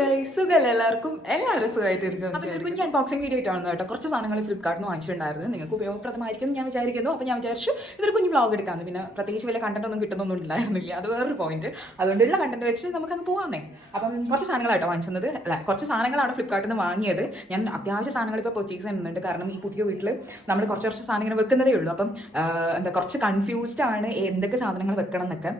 Guys സുഖമല്ല എല്ലാവർക്കും? എല്ലാവരും സുഖമായിട്ടിരിക്കും അപ്പോൾ ഇതൊരു കുഞ്ഞ് അൺബോക്സിംഗ് വീഡിയോ ആയിട്ടാണ് കേട്ടോ. കുറച്ച് സാധനങ്ങൾ ഫ്ലിപ്കാർട്ടിൽ നിന്ന് വാങ്ങിച്ചിട്ടുണ്ടായിരുന്നു. നിങ്ങൾക്ക് ഉപയോഗപ്രദമായിരിക്കും എന്ന് ഞാൻ വിചാരിക്കുന്നു. അപ്പോൾ ഞാൻ വിചാരിച്ചു ഇതൊരു കുഞ്ഞ് ബ്ലോഗ് എടുക്കാമെന്ന് പിന്നെ പ്രത്യേകിച്ച് വലിയ കണ്ടന്റ് ഒന്നും കിട്ടുന്നൊന്നും ഉണ്ടായിരുന്നില്ല അത് വേറൊരു പോയിന്റ് അതുകൊണ്ടുള്ള കണ്ടന്റ് വെച്ച് നമുക്ക് അങ്ങ് പോകാമേ അപ്പം കുറച്ച് സാധനങ്ങളാട്ടോ വാങ്ങിച്ചത്. അല്ല കുറച്ച് സാധനങ്ങളാണ് ഫ്ലിപ്കാർട്ടിൽ നിന്ന് വാങ്ങിയത്. ഞാൻ അത്യാവശ്യ സാധനങ്ങൾ ഇപ്പോൾ പർച്ചേസ് ചെയ്യുന്നുണ്ട്. കാരണം ഈ പുതിയ വീട്ടിൽ നമ്മൾ കുറച്ച് കുറച്ച് സാധനങ്ങൾ വെക്കുന്നതേ ഉള്ളൂ. അപ്പം എന്താ കുറച്ച് കൺഫ്യൂസ്ഡ് ആണ് എന്തൊക്കെ സാധനങ്ങൾ വെക്കണം എന്നൊക്കെ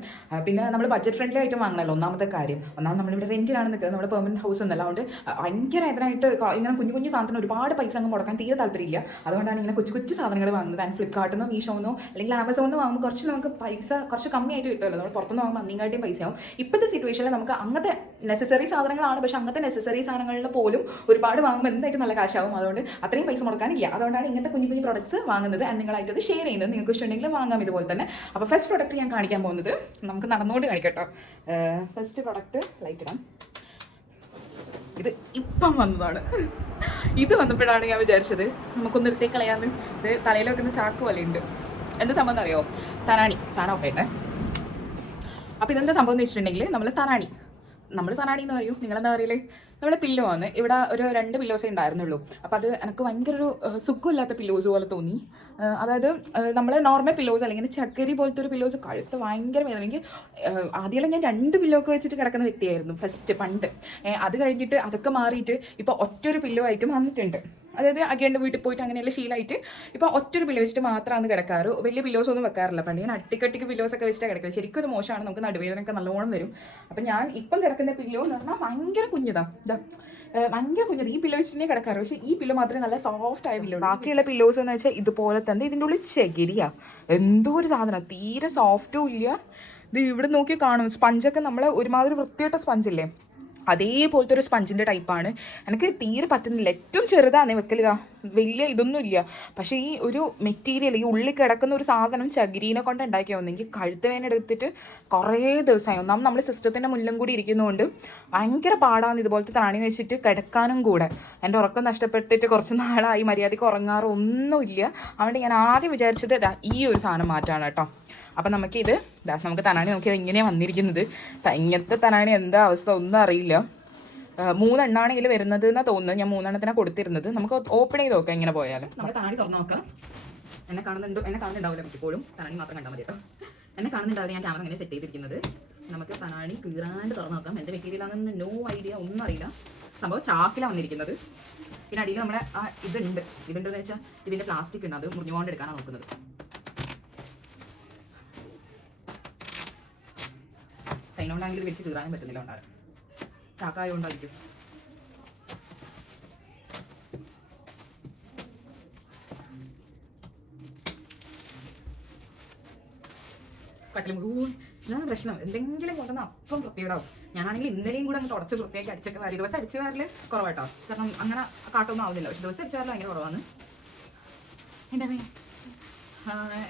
പിന്നെ നമ്മൾ ബഡ്ജറ്റ് ഫ്രണ്ട്ലി ആയിട്ട് വാങ്ങണമല്ലോ ഒന്നാമത്തെ കാര്യം. ഒന്നാമത് നമ്മളിവിടെ റെന്റിലാണ് നിൽക്കുന്നത് നമ്മുടെ പെർമനന്റ് ഹൗസ് എന്നല്ല. അതുകൊണ്ട് ഭയങ്കര ഇതിനായിട്ട് ഇങ്ങനെ കുഞ്ഞു കുഞ്ഞു സാധനത്തിന് ഒരുപാട് പൈസ അങ്ങ് മുടക്കാൻ തീരെ താല്പര്യമില്ല. അതുകൊണ്ടാണ് ഇങ്ങനെ കൊച്ചു കൊച്ചു സാധനങ്ങൾ വാങ്ങുന്നത്. ആൻഡ് ഫ്ലിപ്കാർട്ടിൽ നിന്നോ മീഷോന്നോ അല്ലെങ്കിൽ ആമസോണിൽ നിന്ന് വാങ്ങുമ്പോൾ കുറച്ച് നമുക്ക് പൈസ കുറച്ച് കമ്മിയായിട്ട് കിട്ടുമല്ലോ. നമ്മൾ പുറത്തുനിന്ന് വാങ്ങുമ്പോൾ അന്നിങ്ങാട്ടിയും പൈസയാവും ഇപ്പോഴത്തെ സിറ്റുവേഷനിൽ നമുക്ക് അങ്ങനത്തെ നെസസറി സാധനങ്ങളാണ്. പക്ഷേ അങ്ങനത്തെ നെസസറി സാധനങ്ങളിൽ പോലും ഒരുപാട് വാങ്ങുമ്പോൾ എന്തായിട്ട് നല്ല കാശാവും. അതുകൊണ്ട് അത്രയും പൈസ മുടക്കാനില്ല. അതുകൊണ്ടാണ് ഇങ്ങനത്തെ കുഞ്ഞു കുഞ്ഞു പ്രൊഡക്ട്സ് വാങ്ങുന്നത്. ആൻഡ് നിങ്ങളായിട്ട് അത് ഷെയർ ചെയ്യുന്നത്. നിങ്ങൾക്ക് ഇഷ്ടമുണ്ടെങ്കിൽ വാങ്ങാം ഇതുപോലെ തന്നെ. അപ്പോൾ ഫസ്റ്റ് പ്രൊഡക്റ്റ് ഞാൻ കാണിക്കാൻ പോകുന്നത് നമുക്ക് നടന്നുകൊണ്ട് കാണിക്കട്ടോ ഫസ്റ്റ് പ്രൊഡക്റ്റ് ലൈറ്റ് ഇടാം. ഇത് ഇപ്പം വന്നതാണ്. ഇത് വന്നപ്പോഴാണ് ഞാൻ വിചാരിച്ചത് നമുക്കൊന്ന് എടുത്തേക്ക് കളയാന്ന്. ഇത് തലയിൽ വെക്കുന്ന ചാക്ക് പോലെ ഉണ്ട്. എന്ത് സംഭവം എന്നറിയോ തനാണി ഫാൻ ഓഫ് ആയിട്ടെ. അപ്പോൾ ഇതെന്താ സംഭവം എന്ന് വെച്ചിട്ടുണ്ടെങ്കിൽ നമ്മൾ തനാണി നമ്മൾ സനാടി എന്ന് പറയും. നിങ്ങളെന്താ പറയൽ? നമ്മുടെ പില്ലോ ആണ്. ഇവിടെ ഒരു രണ്ട് പില്ലോസേ ഉണ്ടായിരുന്നുള്ളൂ. അപ്പോൾ അത് എനിക്ക് ഭയങ്കര ഒരു സുഖമില്ലാത്ത പില്ലോസ് പോലെ തോന്നി. അതായത് നമ്മൾ നോർമൽ പില്ലോസ് അല്ലെങ്കിൽ ചക്കരി പോലത്തെ ഒരു പില്ലോസ് കഴുത്ത് ഭയങ്കര വേദന. എനിക്ക് ആദ്യമെല്ലാം ഞാൻ രണ്ട് പില്ലോ ഒക്കെ വെച്ചിട്ട് കിടക്കുന്ന വ്യക്തിയായിരുന്നു ഫസ്റ്റ് പണ്ട്. അത് കഴിഞ്ഞിട്ട് അതൊക്കെ മാറിയിട്ട് ഇപ്പോൾ ഒറ്റൊരു പില്ലോ ആയിട്ട് വന്നിട്ടുണ്ട്. അതായത് അഗേണ്ട വീട്ടിൽ പോയിട്ട് അങ്ങനെയുള്ള ശീലമായിട്ട് ഇപ്പോൾ ഒറ്റൊരു പില്ലോ വെച്ചിട്ട് മാത്രമാണ് കിടക്കാറ്. വലിയ പില്ലോസ് ഒന്നും വെക്കാറില്ല. പണ്ട് ഞാൻ അട്ടിക്കട്ടിക്ക് പില്ലോസ് ഒക്കെ വെച്ചിട്ട് കിടക്കുന്നത് ശരിക്കും ഒരു മോശമാണ്. നമുക്ക് നടുവേദനയൊക്കെ നല്ലോണം വരും. അപ്പം ഞാൻ ഇപ്പം കിടക്കുന്ന പില്ലോ എന്ന് പറഞ്ഞാൽ ഭയങ്കര കുഞ്ഞതാ. ദാ, ഏഹ് ഭയങ്കര കുഞ്ഞത്. ഈ പില്ലോ വെച്ചിട്ടേ കിടക്കാറ്. പക്ഷേ ഈ പില്ലോ മാത്രമേ നല്ല സോഫ്റ്റ് ആയ പില്ലോ ബാക്കിയുള്ള പില്ലോസ് എന്ന് വെച്ചാൽ ഇതുപോലെ തന്നെ ഇതിന്റെ ഉള്ളിൽ ചകിരിയാ. എന്തോ ഒരു സാധനം തീരെ സോഫ്റ്റും ഇല്ല. ഇത് ഇവിടെ നോക്കി കാണും. സ്പഞ്ചൊക്കെ നമ്മൾ ഒരുമാതിരി വൃത്തിയായിട്ട സ്പഞ്ചില്ലേ അതേപോലത്തെ ഒരു സ്പഞ്ചിന്റെ ടൈപ്പാണ് എനിക്ക് തീരെ പറ്റുന്നില്ല. ഏറ്റവും ചെറുതാണ് വെക്കലിതാ വലിയ ഇതൊന്നും ഇല്ല പക്ഷേ ഈ ഒരു മെറ്റീരിയൽ ഈ ഉള്ളിൽ കിടക്കുന്ന ഒരു സാധനം ചകിരീനെ കൊണ്ട് ഉണ്ടാക്കിയ ഒന്നെങ്കിൽ കഴുത്ത് വേന എടുത്തിട്ട് കുറേ ദിവസമായി. ഒന്നാമത് നമ്മൾ സിസ്റ്റത്തിന്റെ മുന്നിലും കൂടി ഇരിക്കുന്നതുകൊണ്ട് ഭയങ്കര പാടാണ് ഇതുപോലത്തെ ത്രാണി വെച്ചിട്ട് കിടക്കാനും കൂടെ. എന്റെ ഉറക്കം നഷ്ടപ്പെട്ടിട്ട് കുറച്ച് നാളായി മര്യാദയ്ക്ക് ഉറങ്ങാറോ ഒന്നുമില്ല. അതുകൊണ്ട് ഞാൻ ആദ്യം വിചാരിച്ചത് ഈ ഒരു സാധനം മാറ്റാണ് കേട്ടോ. അപ്പം നമുക്കിത് നമുക്ക് തനാണി നോക്കിയത് ഇങ്ങനെയാണ് വന്നിരിക്കുന്നത്. ഇങ്ങനത്തെ തനാണി എന്താ അവസ്ഥ ഒന്നും അറിയില്ല. മൂന്നെണ്ണാണ് വരുന്നത് എന്നാ തോന്നുന്നത്. ഞാൻ മൂന്നെണ്ണത്തിനാണ് കൊടുത്തിരുന്നത്. നമുക്ക് ഓപ്പൺ ചെയ്ത് നോക്കാം ഇങ്ങനെ പോയാൽ നമ്മൾ തനാണി തുറന്നു നോക്കാം. എന്നെ കാണുന്നുണ്ടോ? എന്നെ കാണുന്നുണ്ടാവില്ല മിക്കപ്പോഴും. തനാണി മാത്രം കണ്ടാൽ മതി കേട്ടോ എന്നെ കാണുന്നുണ്ടാവില്ല ഞാൻ ക്യാമറ ഇങ്ങനെ സെറ്റ് ചെയ്തിരിക്കുന്നത്. നമുക്ക് തനാണി കീറാണ്ട് തുറന്നു നോക്കാം. എന്ത് മെറ്റീരിയൽ ആണെന്ന് നോ ഐഡിയ ഒന്നും അറിയില്ല. സംഭവം ചാക്കിലാണ് വന്നിരിക്കുന്നത്. പിന്നെ അടിയിൽ നമ്മുടെ ആ ഇതുണ്ട്. ഇതുണ്ടെന്ന് വെച്ചാൽ ഇതിന്റെ പ്ലാസ്റ്റിക് ഉണ്ട്. അത് മുറിഞ്ഞുകൊണ്ട് എടുക്കാനാണ് നോക്കുന്നത്. കൈനോണ്ടാണെങ്കിൽ വെച്ച് കീറാനും പറ്റുന്നില്ല ഉണ്ടാകാൻ ചാക്കായോണ്ടായിരിക്കും കട്ടിൽ ഇതാണ് പ്രശ്നം. എന്തെങ്കിലും കൊണ്ടുവന്ന അപ്പം വൃത്തിയിടാവും ഞാനാണെങ്കിൽ ഇന്നലെയും കൂടെ അങ്ങ് തുടച്ച് വൃത്തിയാക്കി അടിച്ചൊക്കെ വാരി. ദിവസം അടിച്ചു വാരൽ കുറവാട്ടോ. കാരണം അങ്ങനെ കാട്ടൊന്നും ആവുന്നില്ല. പക്ഷെ ദിവസം അടിച്ചു വാരൽ ഭയങ്കര കുറവാണ്. എന്റെ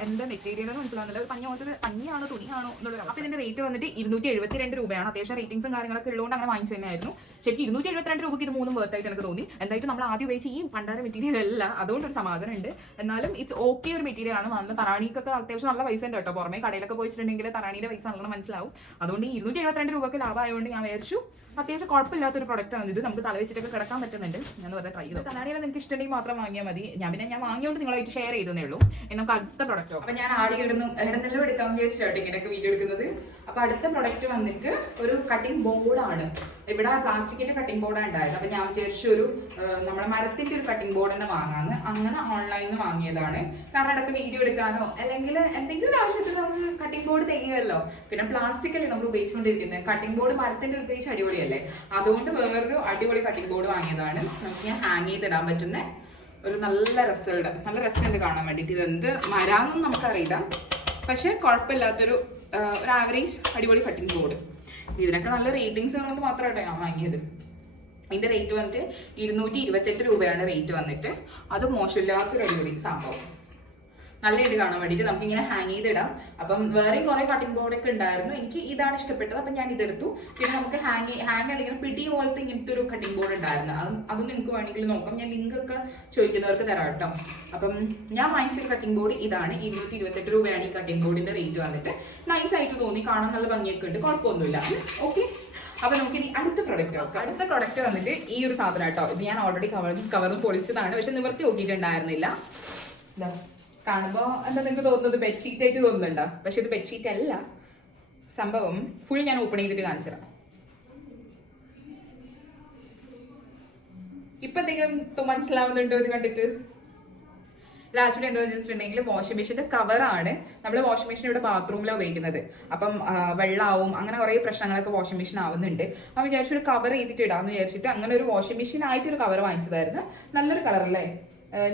എന്താ മെറ്റീരിയൽ മനസ്സിലാവുന്നില്ല. ഒരു പഞ്ഞ പോലത്തെ പഞ്ഞിയാണോ തുണിയാണോ എന്നുള്ളത് അപ്പൊ ഇതിന്റെ റേറ്റ് വന്നിട്ട് ഇരുന്നൂറ്റി എഴുപത്തി രണ്ട് രൂപയാണ്. അത്യാവശ്യം റേറ്റിംഗ്സും കാര്യങ്ങളൊക്കെ ഉള്ളതുകൊണ്ട് അങ്ങനെ വാങ്ങിച്ചു തന്നെയായിരുന്നു ശരിക്കും ഇരുന്നൂറ്റി എഴുപത്തിരണ്ട് രൂപയ്ക്ക് ഇത് മൂന്നും വേർത്തായിട്ട് എനിക്ക് തോന്നി. എന്തായാലും നമ്മൾ ആദ്യം ഉപയോഗിച്ച് ഈ പണ്ടാര മെറ്റീരിയൽ അല്ല അതുകൊണ്ട് ഒരു സമാധാനം ഉണ്ട്. എന്നാലും ഇറ്റ്സ് ഓക്കെ ഒരു മെറ്റീരിയൽ ആണ്. നല്ല തറാണിക്കൊക്കെ അത്യാവശ്യം നല്ല പൈസ ഉണ്ട് കേട്ടോ. പുറമെ കടയിലൊക്കെ പോയിട്ടുണ്ടെങ്കിൽ തറാണിയുടെ പൈസ നല്ലോണം മനസ്സിലാവും. അതുകൊണ്ട് ഈ ഇരുന്നൂറ്റി എഴുപത്തിരണ്ട് രൂപയ്ക്ക് ലാഭമായതുകൊണ്ട് ഞാൻ വിചാരിച്ചു അത്യാവശ്യം കുഴപ്പമില്ലാത്തൊരു പ്രൊഡക്റ്റ് ആണ് ഇത്. നമുക്ക് തല വെച്ചിട്ടൊക്കെ കിടക്കാൻ പറ്റുന്നുണ്ട്. ഞാൻ വെറുതെ ട്രൈ ചെയ്തു തനാടിയിൽ നിങ്ങൾക്ക് ഇഷ്ടമുണ്ടെങ്കിൽ മാത്രം വാങ്ങിയാൽ മതി. ഞാൻ പിന്നെ ഞാൻ വാങ്ങിയോണ്ട് നിങ്ങളായിട്ട് ഷെയർ ചെയ്തേ ഉള്ളൂ. നമുക്ക് അടുത്ത പ്രൊഡക്റ്റ് അപ്പൊ ഞാൻ ആടി ഇടുന്നു. എവിടെന്നെല്ലാം എടുക്കാൻ വിചാരിച്ചിട്ടാണ് ഇങ്ങനെയൊക്കെ വീഡിയോ എടുക്കുന്നത്. അപ്പൊ അടുത്ത പ്രൊഡക്റ്റ് വന്നിട്ട് ഒരു കട്ടിംഗ് ബോർഡാണ് ഇവിടെ പ്ലാസ്റ്റിക്കിന്റെ കട്ടിംഗ് ബോർഡാണ് ഉണ്ടായത്. അപ്പൊ ഞാൻ വിചാരിച്ചു ഒരു നമ്മളെ മരത്തിന്റെ ഒരു കട്ടിംഗ് ബോർഡ് തന്നെ വാങ്ങാന്ന്. അങ്ങനെ ഓൺലൈനിൽ വാങ്ങിയതാണ്. കാരണം ഇടയ്ക്ക് വീഡിയോ എടുക്കാനോ അല്ലെങ്കിൽ എന്തെങ്കിലും ഒരു നമുക്ക് കട്ടിംഗ് ബോർഡ് തികയല്ലോ പിന്നെ പ്ലാസ്റ്റിക് അല്ലേ നമ്മൾ ഉപയോഗിച്ചുകൊണ്ടിരിക്കുന്നത്. കട്ടിംഗ് ബോർഡ് മരത്തിന്റെ ഉപയോഗിച്ച് അടിപൊളിയല്ലേ? അതുകൊണ്ട് വേറൊരു അടിപൊളി കട്ടിംഗ് ബോർഡ് വാങ്ങിയതാണ്. നമുക്ക് ഞാൻ ഹാങ് ചെയ്തിടാൻ പറ്റുന്ന ഒരു നല്ല രസമുണ്ട് നല്ല രസമുണ്ട് കാണാൻ വേണ്ടിയിട്ട്. ഇതെന്ത് മരാന്നും നമുക്കറിയില്ല. പക്ഷേ കുഴപ്പമില്ലാത്തൊരു ഒരു ആവറേജ് അടിപൊളി കട്ടിംഗ് ബോർഡ് ഇതിനൊക്കെ നല്ല റേറ്റിംഗ്സ് ഉള്ളത് മാത്രമായിട്ട് ഞാൻ വാങ്ങിയത്. ഇതിന്റെ റേറ്റ് വന്നിട്ട് ഇരുന്നൂറ്റി ഇരുപത്തെട്ട് രൂപയാണ് റേറ്റ് വന്നിട്ട്. അത് മോശമില്ലാത്തൊരു അടിപൊളി സംഭവം. നല്ലതായിട്ട് കാണാൻ വേണ്ടിയിട്ട് നമുക്ക് ഇങ്ങനെ ഹാങ് ചെയ്തിടാം. അപ്പം വേറെയും കുറെ കട്ടിംഗ് ബോർഡ് ഒക്കെ ഉണ്ടായിരുന്നു. എനിക്ക് ഇതാണ് ഇഷ്ടപ്പെട്ടത്. അപ്പം ഞാൻ ഇതെടുത്തു. പിന്നെ നമുക്ക് ഹാങ് ഹാങ് അല്ലെങ്കിൽ പിടി പോലത്തെ ഇങ്ങനത്തെ ഒരു കട്ടിംഗ് ബോർഡ് ഉണ്ടായിരുന്നു. അത് അത് നിങ്ങൾക്ക് വേണമെങ്കിൽ നോക്കാം. ഞാൻ ലിങ്ക് ഒക്കെ ചോദിക്കുന്നവർക്ക് തരാം കേട്ടോ. അപ്പം ഞാൻ വാങ്ങിച്ച കട്ടിംഗ് ബോർഡ് ഇതാണ്. ഇരുന്നൂറ്റി ഇരുപത്തെട്ട് രൂപയാണ് ഈ കട്ടിംഗ് ബോർഡിന്റെ റേറ്റ് വന്നിട്ട്. നൈസ് ആയിട്ട് തോന്നി. കാണാൻ നല്ല ഭംഗിയൊക്കെ ഉണ്ട്. കുഴപ്പമൊന്നുമില്ല. ഓക്കെ അപ്പൊ നമുക്ക് ഇനി അടുത്ത പ്രൊഡക്റ്റ് നോക്കാം. അടുത്ത പ്രൊഡക്റ്റ് വന്നിട്ട് ഈ ഒരു സാധനം കേട്ടോ. ഇത് ഞാൻ ഓൾറെഡി കവർ കവറിൽ പൊളിച്ചതാണ്. പക്ഷെ നിവർത്തി നോക്കിയിട്ടുണ്ടായിരുന്നില്ല. കാണുമ്പോ എന്താ നിങ്ങൾക്ക് തോന്നുന്നത്? ബെഡ്ഷീറ്റ് ആയിട്ട് തോന്നുന്നുണ്ടോ? പക്ഷെ ഇത് ബെഡ്ഷീറ്റ് അല്ല. സംഭവം ഫുൾ ഞാൻ ഓപ്പൺ ചെയ്തിട്ട് കാണിച്ചിരാം ഇപ്പൊ എന്തെങ്കിലും മനസ്സിലാവുന്നുണ്ടോ ഇത് കണ്ടിട്ട്? ആക്ച്വലി എന്താ വെച്ചിട്ടുണ്ടെങ്കിൽ വാഷിംഗ് മെഷീന്റെ കവറാണ് നമ്മൾ വാഷിംഗ് മെഷീൻ ഇവിടെ ബാത്റൂമിലാണ് ഉപയോഗിക്കുന്നത്. അപ്പം വെള്ളമാവും അങ്ങനെ കുറേ പ്രശ്നങ്ങളൊക്കെ വാഷിംഗ് മെഷീൻ ആവുന്നുണ്ട്. അപ്പം വിചാരിച്ചു ഒരു കവർ ചെയ്തിട്ട് ഇടാന്ന് വിചാരിച്ചിട്ട് അങ്ങനെ ഒരു വാഷിംഗ് മെഷീൻ ആയിട്ട് ഒരു കവർ വാങ്ങിച്ചതായിരുന്നു. നല്ലൊരു ഏഹ്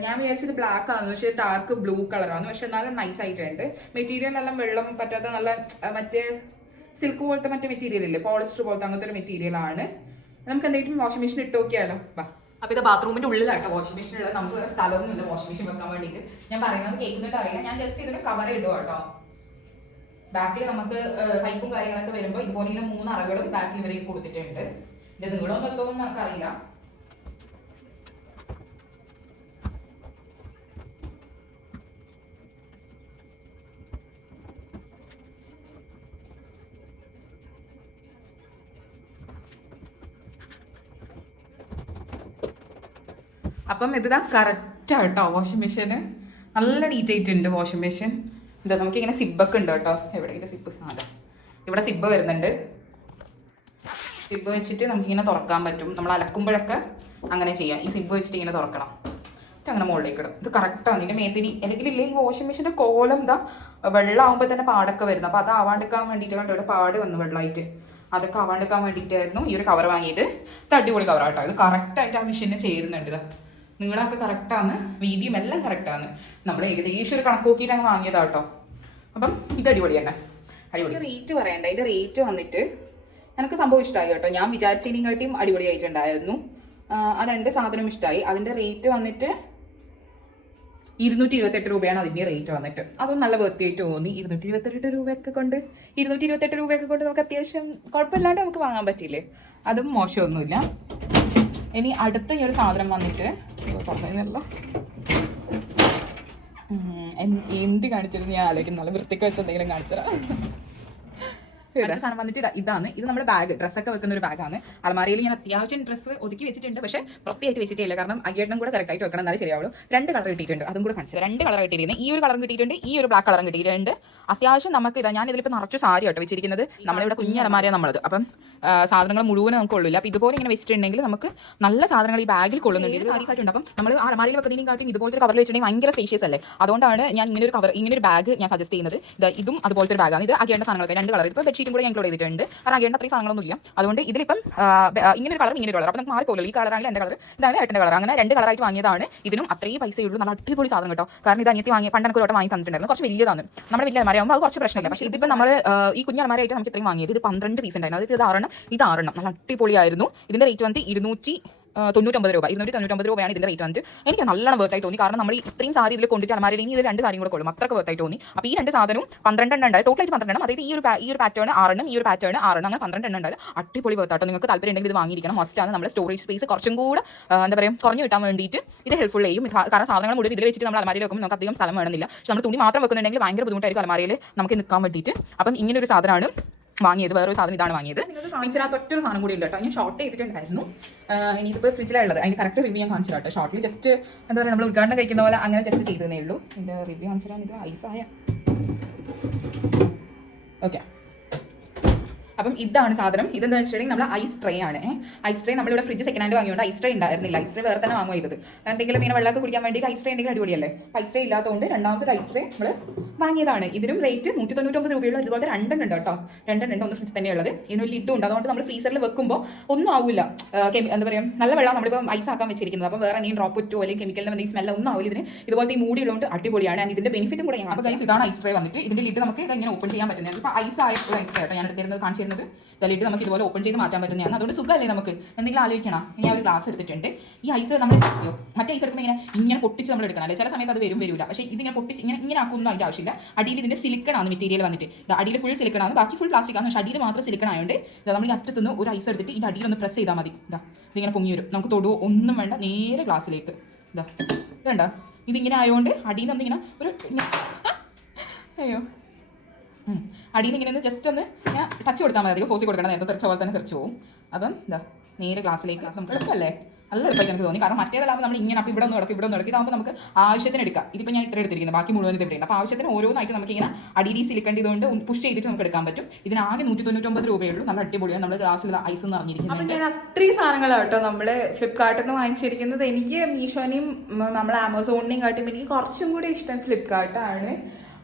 ഞാൻ വിചാരിച്ചത് ബ്ലാക്ക് ആണെന്ന് പക്ഷേ ഡാർക്ക് ബ്ലൂ കളറാണ് പക്ഷെ എന്നാലും നൈസ് ആയിട്ടുണ്ട്. മെറ്റീരിയൽ എല്ലാം വെള്ളം പറ്റാത്ത നല്ല മറ്റേ സിൽക്ക് പോലത്തെ മറ്റേ മെറ്റീരിയൽ ഇല്ലേ? പോളിസ്റ്റർ പോലത്തെ അങ്ങനത്തെ ഒരു മെറ്റീരിയൽ ആണ്. നമുക്ക് എന്തെങ്കിലും വാഷിംഗ് മെഷീൻ ഇട്ട് നോക്കിയാലോ? വാ. അപ്പൊ ഇത് ബാത്റൂമിന്റെ ഉള്ളിലാട്ടോ. വാഷിംഗ് മെഷീൻ ഉള്ളത് നമുക്ക് വേറെ സ്ഥലമൊന്നുമില്ല വാഷിംഗ് മെഷീൻ വെക്കാൻ വേണ്ടിയിട്ട്. ഞാൻ പറയുന്നത് കേൾക്കുന്നിട്ട് അറിയില്ല. ഞാൻ ജസ്റ്റ് ഇതിന് കവർ ഇടുക കേട്ടോ ബാക്കിൽ നമുക്ക് പൈപ്പും കാര്യങ്ങളൊക്കെ വരുമ്പോൾ ഇതുപോലെ ഇങ്ങനെ മൂന്ന് അറകളും ബാക്കിൽ ഇവരെ കൊടുത്തിട്ടുണ്ട്. ഇത് നീളമൊന്നും എത്തുമെന്ന് നമുക്കറിയില്ല. അപ്പം ഇതാ കറക്റ്റാണ് കേട്ടോ വാഷിംഗ് മെഷീന് നല്ല നീറ്റ് ആയിട്ടുണ്ട് വാഷിംഗ് മെഷീൻ എന്താ നമുക്ക് ഇങ്ങനെ സിബൊക്കെ ഉണ്ട് കേട്ടോ. എവിടെയെങ്കിലും സിബ് അതെ ഇവിടെ സിബ് വരുന്നുണ്ട്. സിബ് വെച്ചിട്ട് നമുക്ക് ഇങ്ങനെ തുറക്കാൻ പറ്റും. നമ്മൾ അലക്കുമ്പോഴൊക്കെ അങ്ങനെ ചെയ്യാം. ഈ സിബ് വെച്ചിട്ട് ഇങ്ങനെ തുറക്കണം. എന്നിട്ട് അങ്ങനെ മുകളിലേക്ക് ഇടും. ഇത് കറക്റ്റാണ് ഇതിന്റെ മേത്തിനി അല്ലെങ്കിൽ ഇല്ലേ ഈ വാഷിംഗ് മെഷീന്റെ കോലം എന്താ വെള്ളമാകുമ്പോൾ തന്നെ പാടൊക്കെ വരുന്നു. അപ്പോൾ അത് ആവാണ്ടിക്കാൻ വേണ്ടിയിട്ട് കണ്ടോ ഇവിടെ പാട് വന്നു വെള്ളമായിട്ട് അതൊക്കെ ആവാണ്ടിക്കാൻ വേണ്ടിയിട്ടായിരുന്നു ഈ ഒരു കവർ വാങ്ങിയത്. ഇത് അടിപൊളി കവറാട്ടോ ഇത് കറക്റ്റായിട്ട് ആ മെഷീനെ ചേരുന്നുണ്ട് ഇതാ. നീളമൊക്കെ കറക്റ്റാണ് വീതിയും എല്ലാം കറക്റ്റാണ് നമ്മൾ ഏകദേശം ഒരു കണക്ക് നോക്കിയിട്ട് അങ്ങ് വാങ്ങിയതാട്ടോ അപ്പം ഇത് അടിപൊളി തന്നെ. അടിപൊളി. റേറ്റ് പറയണ്ട. അതിന്റെ റേറ്റ് വന്നിട്ട് എനിക്ക് സംഭവം ഇഷ്ടമായി കേട്ടോ. ഞാൻ വിചാരിച്ചതിനെക്കാട്ടിയും അടിപൊളിയായിട്ടുണ്ടായിരുന്നു ആ, രണ്ട് സാധനവും ഇഷ്ടമായി അതിന്റെ റേറ്റ് വന്നിട്ട് ഇരുന്നൂറ്റി ഇരുപത്തെട്ട് രൂപയാണ് അതിന്റെ റേറ്റ് വന്നിട്ട്. അതും നല്ല വൃത്തിയായിട്ട് തോന്നി. ഇരുന്നൂറ്റി ഇരുപത്തെട്ട് രൂപയൊക്കെ കൊണ്ട് ഇരുന്നൂറ്റി ഇരുപത്തെട്ട് രൂപയൊക്കെ കൊണ്ട് നമുക്ക് അത്യാവശ്യം കുഴപ്പമില്ലാണ്ട് നമുക്ക് വാങ്ങാൻ പറ്റില്ലേ അതും മോശമൊന്നുമില്ല. ഇനി അടുത്ത ഈ ഒരു സാധനം വന്നിട്ട് പറഞ്ഞല്ലോ എന്ത് കാണിച്ചിരുന്നു ഞാൻ ആലോചിക്കും നല്ല വൃത്തിക്ക് വെച്ച് എന്തെങ്കിലും അടുത്ത സാധനം വന്നിട്ട് ഇതാണ്. ഇത് നമ്മുടെ ബാഗ് ഡ്രസ്സൊക്കെ വെക്കുന്ന ഒരു ബാഗാണ് അലമാരയിൽ ഞാൻ അത്യാവശ്യം ഡ്രസ്സ് ഒതുക്കി വെച്ചിട്ടുണ്ട്. പക്ഷേ പ്രത്യേകിച്ച് വെച്ചിട്ടില്ല കാരണം അയ്യേട്ടനും കൂടെ കറക്റ്റ് ആയിട്ട് വെക്കണം. എന്നാലും ശരിയാവുള്ളൂ. രണ്ട് കളർ കിട്ടിയിട്ടുണ്ട്. അതും കൂടെ കാണിച്ചത് രണ്ട് കളർ കിട്ടിയിരിക്കുന്നത് ഈ ഒരു കളറും കിട്ടിയിട്ടുണ്ട്. ഈ ഒരു ബ്ലാക്ക് കളറും കിട്ടിയിട്ടുണ്ട്. അത്യാവശ്യം നമുക്ക് ഇതാ ഞാൻ ഇതിലിപ്പോൾ നിറച്ച് സാരി കേട്ടോ വെച്ചിരിക്കുന്നത്. നമ്മളിവിടെ കുഞ്ഞ് അലമാരിയാണ് നമ്മളത്. അപ്പം സാധനങ്ങൾ മുഴുവൻ നമുക്ക് കൊള്ളില്ല അപ്പോൾ ഇതുപോലെ ഇങ്ങനെ വെച്ചിട്ടുണ്ടെങ്കിൽ നമുക്ക് നല്ല സാധനങ്ങൾ ഈ ബാഗിൽ കൊള്ളുന്നുണ്ട്. ഇത് സാരീസ് ആയിട്ടുണ്ട്. അപ്പം നമ്മൾ ആ അലമാരയിൽ വെക്കുന്നതിനും കാട്ടും ഇതുപോലത്തെ കവർ വെച്ചിട്ടുണ്ടെങ്കിൽ ഭയങ്കര സ്പേഷ്യസ് അല്ലേ? അതുകൊണ്ടാണ് ഞാൻ ഇങ്ങനെ ഒരു കവർ ഇങ്ങനെ ഒരു ബാഗ് ഞാൻ സജസ്റ്റ് ചെയ്യുന്നത്. ഇത് ഇതും അതുപോലത്തെ ഒരു ബാഗാണ് ഇത് അകേണ്ട സാധനങ്ങളൊക്കെ. രണ്ട് കളർ ഇപ്പോൾ ബെഡ്ഷീറ്റും കൂടെ ഞാൻ ഇൻക്ലൂഡ് ചെയ്തിട്ടുണ്ട്. കാരണം അങ്ങനെ അത്രയും സാധനങ്ങളൊന്നും ഇല്ല അതുകൊണ്ട് ഇതിലിപ്പം ഇങ്ങനെ ഒരു കളർ ഇങ്ങനെ ഒരു കളർ അപ്പം നമുക്ക് മാറിപ്പോലല്ലോ ഈ കളറാണെങ്കിൽ എന്റെ കളർ ഇതാണ് ഏട്ടന്റെ കളർ അങ്ങനെ രണ്ട് കളറായിട്ട് വാങ്ങിയതാണ്. ഇതിനും അത്രയും പൈസയുള്ളൂ നല്ല അടിപൊളി സാധനം കേട്ടോ. കാരണം ഇത് അനിയത്തി വാങ്ങി പണ്ട് എനിക്ക് വാങ്ങി തന്നിട്ടുണ്ടായിരുന്നു. കുറച്ച് വലിയതാണ്. നമ്മുടെ വലിയ അലമാരയാകുമ്പോൾ അത് കുറച്ച് പ്രശ്നമില്ല. പക്ഷേ ഇതിപ്പോൾ നമ്മൾ ഈ കുഞ്ഞമാരായിട്ട് നമുക്ക് ഇത്രയും വാങ്ങിയത് ഇത് പന്ത്രണ്ട് പീസ് ഉണ്ടായിരുന്നു. അതായത് ഇത് ആറെണ്ണം. ഇത് ആറെണ്ണം. നല്ല അടിപൊളിയായിരുന്നു. ഇതിന്റെ റേറ്റ് വന്നിട്ട് ഇരുന്നൂറ്റി തൊണ്ണൂറ്റൊമ്പത് രൂപ. ഇരുന്നൂറ്റി തൊണ്ണൂറ്റൊമ്പത് രൂപയാണ് ഇതിന്റെ റേറ്റ് വന്നിട്ട്. എനിക്ക് നല്ലോണം വർത്തായി തോന്നി. കാരണം നമ്മൾ ഇത്രയും സാരി ഇതിൽ കൊണ്ടിട്ട് അലമാരയിൽ ഇനി ഇത് രണ്ട് സാരിയും കൂടെ കൊള്ളും. അത്രയ്ക്ക് വർത്തായി തോന്നി. അപ്പോൾ ഈ രണ്ട് സാധനവും പന്ത്രണ്ടെണ്ണം ഉണ്ടായി. ടോട്ടലായിട്ട് പന്ത്രണ്ടെണ്ണം. അതായത് ഈ ഒരു ഈ ഒരു പാറ്റേൺ ആറെണ്ണം ഈ ഒരു പാറ്റേൺ ആറെണ്ണം അങ്ങനെ പന്ത്രണ്ടെണ്ണം ഉണ്ടായത്. അടിപൊളി വർത്താട്ടോ നിങ്ങൾക്ക് താല്പര്യം ഉണ്ടെങ്കിൽ ഇത് വാങ്ങിയിരിക്കണം. മസ്റ്റാണ് നമ്മുടെ സ്റ്റോറേജ് സ്പേസ് കുറച്ചും കൂടെ എന്താ പറയുക കുറഞ്ഞു കിട്ടാൻ വേണ്ടിയിട്ട് ഇത് ഹെൽപ്ഫുൾ ചെയ്യും കാരണം സാധനങ്ങൾ മുഴുവൻ ഇതിൽ വെച്ചിട്ട് നമ്മൾ അലമാരയിൽ വെക്കുമ്പോൾ നമുക്ക് അധികം സ്ഥലം വേണമെന്നില്ല. പക്ഷെ നമ്മൾ തുണി മാത്രം വെക്കുന്നുണ്ടെങ്കിൽ ഭയങ്കര ബുദ്ധിമുട്ടായിരിക്കും അലമാരയിൽ നമുക്ക് നിൽക്കാൻ വേണ്ടിയിട്ട്. അപ്പം ഇങ്ങനെ ഒരു സാധനമാണ് വാങ്ങിയത്. വേറൊരു സാധനം ഇതാണ് വാങ്ങിയത്. കാണിച്ചതിനകത്ത് ഒറ്റൊരു സാധനം കൂടി ഉണ്ട് കേട്ടോ. ഞാൻ ഷോർട്ട് ചെയ്തിട്ടുണ്ടായിരുന്നു. ഇനിയിപ്പോൾ ഫ്രിഡ്ജിലുള്ളത് അതിന്റെ കറക്റ്റ് റിവ്യൂ ഞാൻ കാണിച്ചു കേട്ടോ. ഷോർട്ടിൽ ജസ്റ്റ് എന്താ പറയുക നമ്മൾ ഉദ്ഘാടനം കഴിക്കുന്ന പോലെ അങ്ങനെ ജസ്റ്റ് ചെയ്തതേ ഉള്ളൂ. ഇതിന്റെ റിവ്യൂ കാണിച്ചു തരാൻ ഇത് ഐസായ. ഓക്കെ അപ്പം ഇതാണ് സാധനം. ഇതെന്താ വെച്ചിട്ടുണ്ടെങ്കിൽ നമ്മൾ ഐസ് ട്രേ ആണ്. ഐസ് ട്രേ നമ്മളിവിടെ ഫ്രിഡ്ജ് സെക്കൻഡ് ഹാൻഡ് വാങ്ങിയോണ്ട് ഐസ് ട്രേ ഉണ്ടായിരുന്നില്ല ഐസ് ട്രേ വേറെ തന്നെ വാങ്ങുമായിരുന്നത് എന്തെങ്കിലും ഇങ്ങനെ വെള്ളമൊക്കെ കുടിക്കാൻ വേണ്ടി ഐസ് ട്രേ ഉണ്ടെങ്കിൽ അടിപൊളിയല്ലേ? ഐസ് ട്രേ ഇല്ലാത്തതുകൊണ്ട് രണ്ടാമത്തെ ഐസ് ട്രേ നമ്മൾ വാങ്ങിയതാണ്. ഇതിനും റേറ്റ് നൂറ്റി തൊണ്ണൂറ്റൊമ്പത് രൂപയുള്ള ഇതുപോലത്തെ രണ്ടെണ്ണം ഉണ്ട് കേട്ടോ രണ്ടെണ്ണം ഉണ്ട് ഒന്ന് ഫ്രിഡ്ജ് തന്നെയുള്ളത് ഇതിനൊരു ലിഡും ഉണ്ട്. അതുകൊണ്ട് നമ്മൾ ഫ്രീസറിൽ വെക്കുമ്പോൾ ഒന്നും ആവില്ല എന്താ പറയുക നല്ല വെള്ളം നമ്മളിപ്പോൾ ഐസ് ആക്കാൻ വെച്ചിരിക്കുന്നത്. അപ്പോൾ വേറെ എന്തെങ്കിലും ഡ്രോപ്പ് ഇട്ടോ അല്ലെങ്കിൽ കെമിക്കലിന് എന്തെങ്കിലും സ്മെല്ല ഒന്നും ആവില്ല ഇതിന്. ഇതുപോലത്തെ ഈ മൂടി ഉള്ളതുകൊണ്ട് അടിപൊളിയാണ്. ആൻഡ് ഇതിന്റെ ബെനിഫിറ്റും കൂടെ ഞാൻ അപ്പോൾ ഇതാണ് ഐസ് ട്രേ വന്നിട്ട്. ഇതിന്റെ ലിഡ് നമുക്ക് ഇങ്ങനെ ഓപ്പൺ ചെയ്യാൻ പറ്റുന്നത്. ഇപ്പോൾ ഐസ് ആയിട്ടുള്ള ഐസ് ട്രേ കേട്ടോ. ഞാൻ എടുത്തിരുന്നത് കാണിച്ചു വരുന്നത് ഇതിലിട്ട് നമുക്ക് ഇതുപോലെ ഓപ്പൺ ചെയ്ത് മാറ്റാൻ പറ്റുന്നതാണ്. അതുകൊണ്ട് സുഖമല്ലേ നമുക്ക്? എന്തെങ്കിലും ആലോചിക്കണം? ഇനി ആ ഒരു ഗ്ലാസ് എടുത്തിട്ടുണ്ട്. ഈ ഐസ് നമ്മൾ മറ്റേ ഐസ് എടുക്കുമ്പോൾ ഇങ്ങനെ ഇങ്ങനെ പൊട്ടിച്ച് നമ്മൾ എടുക്കണം അല്ലേ? ചില സമയത്ത് അത് വരും വരില്ല പക്ഷേ ഇതിങ്ങനെ പൊട്ടിച്ച് ഇങ്ങനെ ഇങ്ങനെ ആക്കൊന്നും അതിന്റെ ആവശ്യമില്ല. അടിയിൽ ഇതിന്റെ സിലിക്കണാണ് മെറ്റീരിയൽ വന്നിട്ട്. അടിയിൽ ഫുൾ സിലിക്കണാണ് ബാക്കി ഫുൾ പ്ലാസ്റ്റിക് ആണ്. പക്ഷേ അടിയിൽ മാത്രം സിലിക്കൺ ആയതുകൊണ്ട് നമ്മൾ ഈ അറ്റത്തുനിന്ന് ഒരു ഐസ് എടുത്തിട്ട് ഇതിന്റെ അടിയിൽ ഒന്ന് പ്രസ് ചെയ്താൽ മതി. ഇതാ ഇതിങ്ങനെ പൊങ്ങി വരും. നമുക്ക് തൊടുവോ? ഒന്നും വേണ്ട. നേരെ ഗ്ലാസ്സിലേക്ക് ഇതാ ഇതുണ്ടോ ഇതിങ്ങനെ ആയതുകൊണ്ട് അടിയിൽ നിന്ന് ഇങ്ങനെ ഒരു അയ്യോ. അടിയിൽ നിന്ന് ഇങ്ങനെ ഒന്ന് ജസ്റ്റ് ഒന്ന് ഇങ്ങനെ ടച്ച് കൊടുത്താൽ മതി. അധികം ഫോസി കൊടുക്കണം നേരത്തെ തെറിച്ച പോലെ തന്നെ തെറിച്ച് പോകും അപ്പം ഇതാ നേരെ ക്ലാസ്സിലേക്ക് നമുക്ക് എളുപ്പമല്ലേ? നല്ല എളുപ്പമായി എനിക്ക് തോന്നി. കാരണം മറ്റേതല്ലാതെ നമ്മൾ ഇങ്ങനെ അപ്പോൾ ഇവിടെ ഒന്ന് കിടക്കും ഇവിടെ ഒന്ന് കിടക്കും ഇതാകുമ്പോൾ നമുക്ക് ആവശ്യത്തിന് എടുക്കാം. ഇതിപ്പോൾ ഞാൻ ഇത്ര എടുത്തിരിക്കുന്നത് ബാക്കി മുഴുവൻ ഇവിടെയുണ്ട്. അപ്പോൾ ആവശ്യത്തിന് ഓരോന്നായിട്ട് നമുക്ക് ഇങ്ങനെ അടിയിൽ സിലിക്കണ്ട് ഇതുകൊണ്ട് പുഷ് ചെയ്തിട്ട് നമുക്ക് എടുക്കാൻ പറ്റും. ഇതിനാകെ നൂറ്റി തൊണ്ണൂറ്റൊമ്പത് രൂപയുള്ളൂ നമ്മൾ അടിപൊളിയാണ്. നമ്മുടെ ഗ്ലാസ്സിൽ ഐസ് എന്ന് അറിഞ്ഞിരിക്കുന്നത് അപ്പോൾ ഞാൻ അത്രയും സാധനങ്ങളാണ് കേട്ടോ നമ്മൾ ഫ്ലിപ്കാർട്ടിൽ നിന്ന് വാങ്ങിച്ചിരിക്കുന്നത്. എനിക്ക് മീഷോനെയും നമ്മൾ ആമസോണിനെയും കാട്ടും എനിക്ക് കുറച്ചും കൂടി ഇഷ്ടം ഫ്ലിപ്കാർട്ടാണ്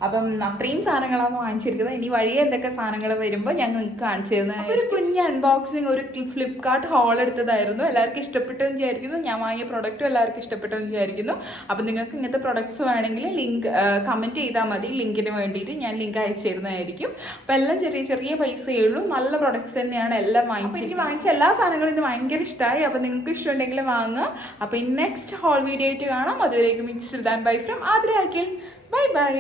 അപ്പം അത്രയും സാധനങ്ങളാണ് വാങ്ങിച്ചിരിക്കുന്നത്. ഇനി വഴി എന്തൊക്കെ സാധനങ്ങൾ വരുമ്പോൾ ഞാൻ നിങ്ങൾക്ക് കാണിച്ചു തരുന്നത് ഒരു കുഞ്ഞ് അൺബോക്സിങ് ഒരു ഫ്ലിപ്കാർട്ട് ഹോൾ എടുത്തതായിരുന്നു. എല്ലാവർക്കും ഇഷ്ടപ്പെട്ടെന്ന് വിചാരിക്കുന്നു. ഞാൻ വാങ്ങിയ പ്രൊഡക്റ്റും എല്ലാവർക്കും ഇഷ്ടപ്പെട്ടെന്ന് വിചാരിക്കുന്നു. അപ്പം നിങ്ങൾക്ക് ഇങ്ങനത്തെ പ്രൊഡക്ട്സ് വേണമെങ്കിൽ ലിങ്ക് കമന്റ് ചെയ്താൽ മതി. ലിങ്കിന് വേണ്ടിയിട്ട് ഞാൻ ലിങ്ക് അയച്ചു തരുന്നതായിരിക്കും. അപ്പം എല്ലാം ചെറിയ ചെറിയ പൈസയേ ഉള്ളൂ. നല്ല പ്രൊഡക്ട്സ് തന്നെയാണ് എല്ലാം വാങ്ങിച്ചത് എനിക്ക് വാങ്ങിച്ച എല്ലാ സാധനങ്ങളും ഇത് ഭയങ്കര ഇഷ്ടമായി അപ്പം നിങ്ങൾക്ക് ഇഷ്ടമുണ്ടെങ്കിൽ വാങ്ങുക. അപ്പം നെക്സ്റ്റ് ഹോൾ വീഡിയോ ആയിട്ട് കാണാം. അതുവരേക്കും ഇറ്റ്സ് ദാൻ ബൈ ഫ്രം ആദ്രാക്കിൽ ബൈ ബൈ